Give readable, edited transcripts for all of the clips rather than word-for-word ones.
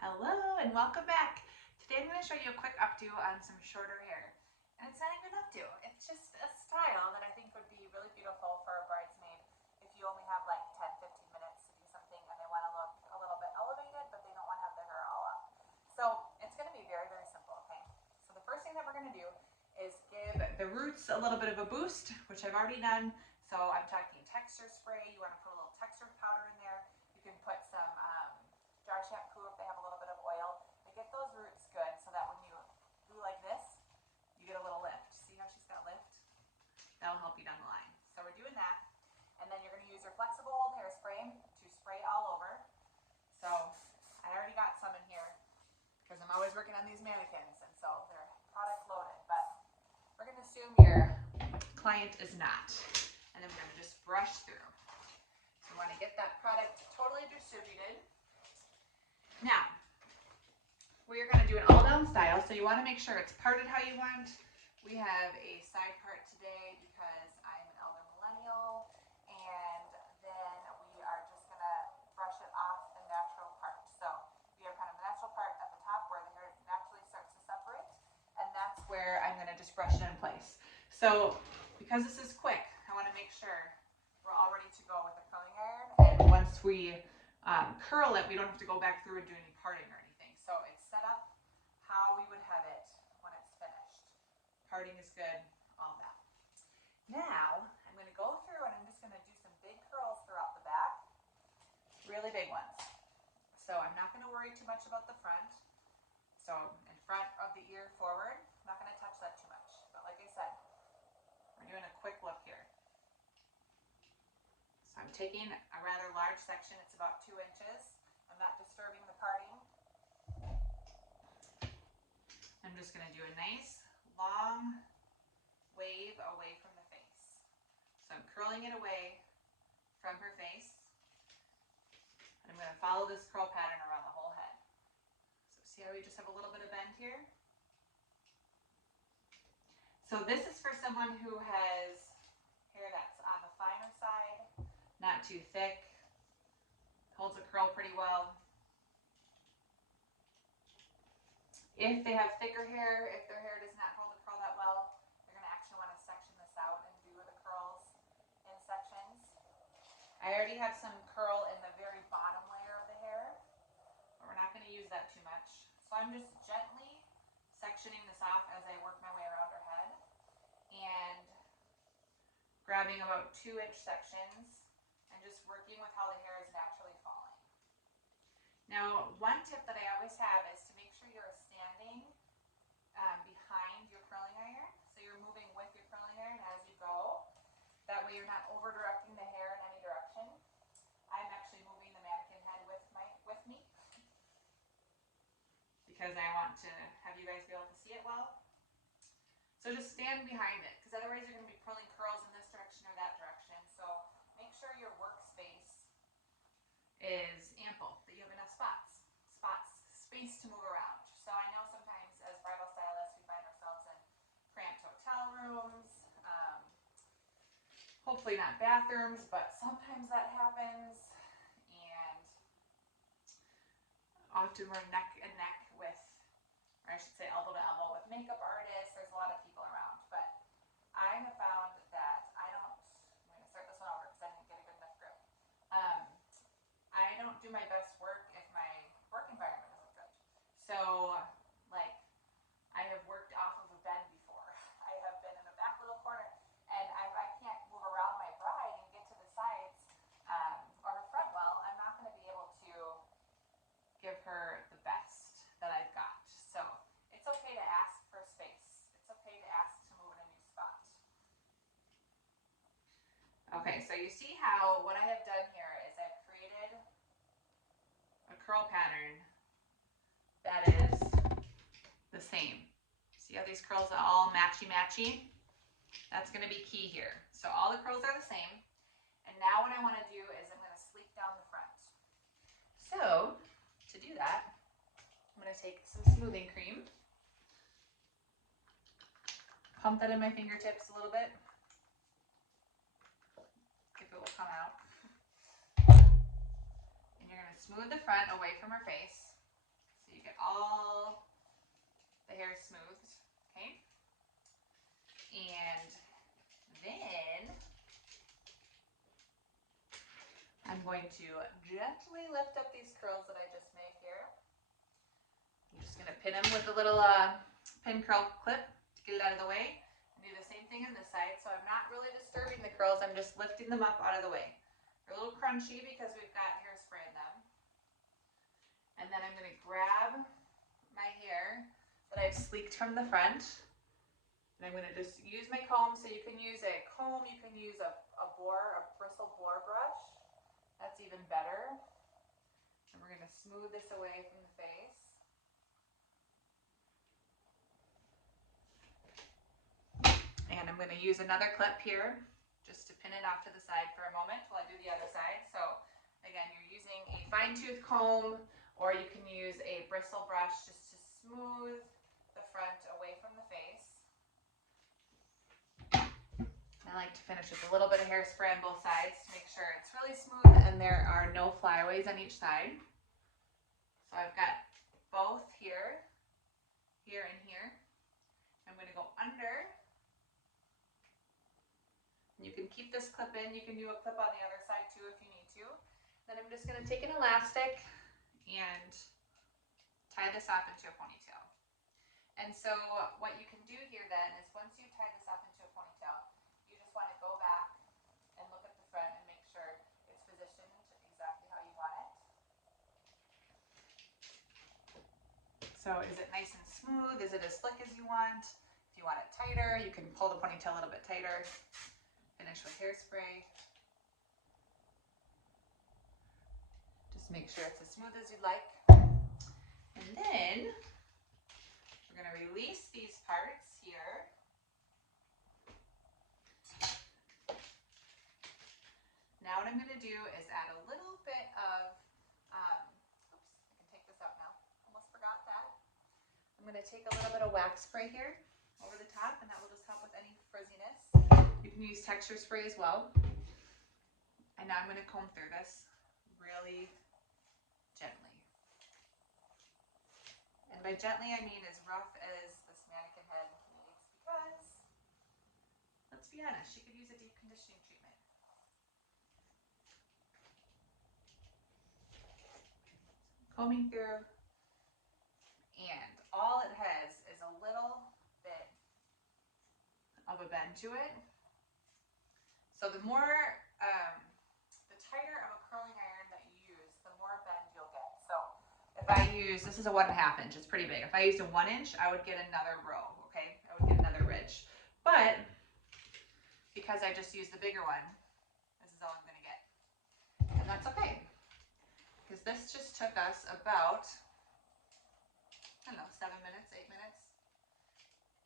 Hello and welcome back. Today I'm going to show you a quick updo on some shorter hair. And it's not even an updo, it's just a style that I think would be really beautiful for a bridesmaid if you only have like 10-15 minutes to do something and they want to look a little bit elevated but they don't want to have their hair all up. So it's going to be very, very simple, okay? So the first thing that we're going to do is give the roots a little bit of a boost, which I've already done. So I'm talking texture spray. You want to put a little texture powder in there. You can put some jar shampoo if they have a little bit of oil. But get those roots good so that when you do like this, you get a little lift. See how she's got lift? That'll help you down the line. So we're doing that. And then you're going to use your flexible old hairspray to spray all over. So I already got some in here because I'm always working on these mannequins and so they're product loaded. But we're going to assume your client is not. And then we're going to just brush through. So we want to get that product totally distributed. Now, we are going to do an all down style, so you want to make sure it's parted how you want. We have a side part today because I'm an elder millennial, and then we are just going to brush it off the natural part. So we have kind of the natural part at the top where the hair naturally starts to separate, and that's where I'm going to just brush it in place. So because this is quick, I want to make sure we're all ready to go with the curling iron, and once we curl it, we don't have to go back through and do any parting or anything. So it's set up how we would have it when it's finished. Parting is good, all that. Now, I'm going to go through and I'm just going to do some big curls throughout the back, really big ones. So I'm not going to worry too much about the front. So in front of the ear forward, I'm not going to touch that too much. But like I said, we're doing a quick look here. So I'm taking a rather large section, it's about 2 inches. I'm not disturbing the parting. I'm just going to do a nice long wave away from the face. So I'm curling it away from her face. And I'm going to follow this curl pattern around the whole head. So see how we just have a little bit of bend here? So this is for someone who has hair that's on the finer side, not too thick, holds a curl pretty well. If they have thicker hair, if their hair does not hold a curl that well, you're going to actually want to section this out and do the curls in sections. I already have some curl in the very bottom layer of the hair, but we're not going to use that too much. So I'm just gently sectioning this off as I work my way around her head and grabbing about 2-inch sections and just working with how the hair is naturally falling. Now, one tip that I always have is to make sure you're standing behind your curling iron. So you're moving with your curling iron as you go. That way you're not over directing the hair in any direction. I'm actually moving the mannequin head with me because I want to have you guys be able to see it well. So just stand behind it because otherwise you're going to be pulling curls in this direction or that direction. So make sure your workspace is ample, that you have enough space to move around. So I know sometimes as bridal stylists we find ourselves in cramped hotel rooms, hopefully not bathrooms, but sometimes that happens, and often we're neck and neck with, or I should say elbow to elbow with makeup artists. There's a lot of people around, but I have found that I'm going to start this one over because I didn't get a good enough grip. I don't do my best work if my work environment isn't good. So, like, I have worked off of a bed before. I have been in a back little corner, and I can't move around my bride and get to the sides or her front well. I'm not going to be able to give her the best that I've got. So, it's okay to ask for space. It's okay to ask to move in a new spot. Okay, so you see how what I have done here is I've created a curl pattern that is the same. See how these curls are all matchy-matchy? That's going to be key here. So all the curls are the same. And now what I want to do is I'm going to sleek down the front. So to do that, I'm going to take some smoothing cream, pump that in my fingertips a little bit, if it will come out. And you're going to smooth the front away from her face. you get all the hair smoothed, okay? And then I'm going to gently lift up these curls that I just made here. I'm just gonna pin them with a little pin curl clip to get it out of the way. And do the same thing on this side. So I'm not really disturbing the curls, I'm just lifting them up out of the way. They're a little crunchy because we've got hairspray in them. And then I'm gonna grab my hair that I've sleeked from the front. And I'm gonna just use my comb. So you can use a comb, you can use a bristle boar brush. That's even better. And we're gonna smooth this away from the face. And I'm gonna use another clip here just to pin it off to the side for a moment while I do the other side. So again, you're using a fine tooth comb, or you can use a bristle brush just to smooth the front away from the face. I like to finish with a little bit of hairspray on both sides to make sure it's really smooth and there are no flyaways on each side. So I've got both here, here, and here. I'm going to go under. You can keep this clip in. You can do a clip on the other side too if you need to. Then I'm just going to take an elastic and tie this off into a ponytail. And so what you can do here then is once you've tied this off into a ponytail, you just want to go back and look at the front and make sure it's positioned exactly how you want it. So is it nice and smooth? Is it as slick as you want? If you want it tighter, you can pull the ponytail a little bit tighter. Finish with hairspray. Just make sure it's as smooth as you'd like. And then we're going to release these parts here. Now what I'm going to do is add a little bit of, oops, I can take this out now. Almost forgot that. I'm going to take a little bit of wax spray here over the top, and that will just help with any frizziness. You can use texture spray as well. And now I'm going to comb through this really gently. And by gently, I mean as rough as this mannequin head needs, because, let's be honest, she could use a deep conditioning treatment. Combing through, and all it has is a little bit of a bend to it. So the more, the tighter of a curling iron that you use, the more bend you'll get. So if I use, this is a 1.5 inch, it's pretty big. If I used a 1 inch, I would get another row, okay? I would get another ridge. But because I just used the bigger one, this is all I'm gonna get. And that's okay. Because this just took us about, I don't know, 7 minutes, 8 minutes.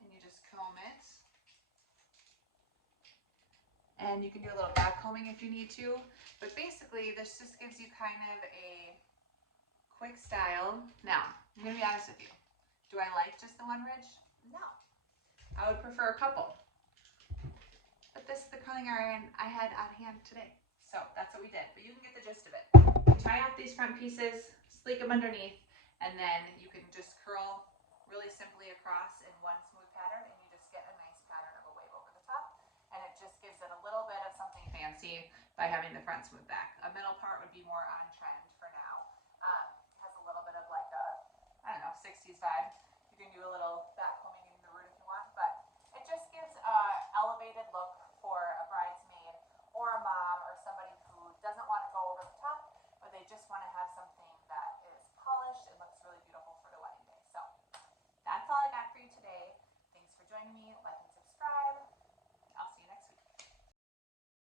And you just comb it. And you can do a little back combing if you need to. But basically, this just gives you kind of a quick style. Now, I'm going to be honest with you. Do I like just the one ridge? No. I would prefer a couple. But this is the curling iron I had on hand today. So that's what we did. But you can get the gist of it. You tie off these front pieces, sleek them underneath, and then you can just curl really simply across in one smooth pattern, and you just get a nice pattern of a wave over the top. And it just gives it a little bit of something fancy by having the front smooth back. A middle part would be more on trend.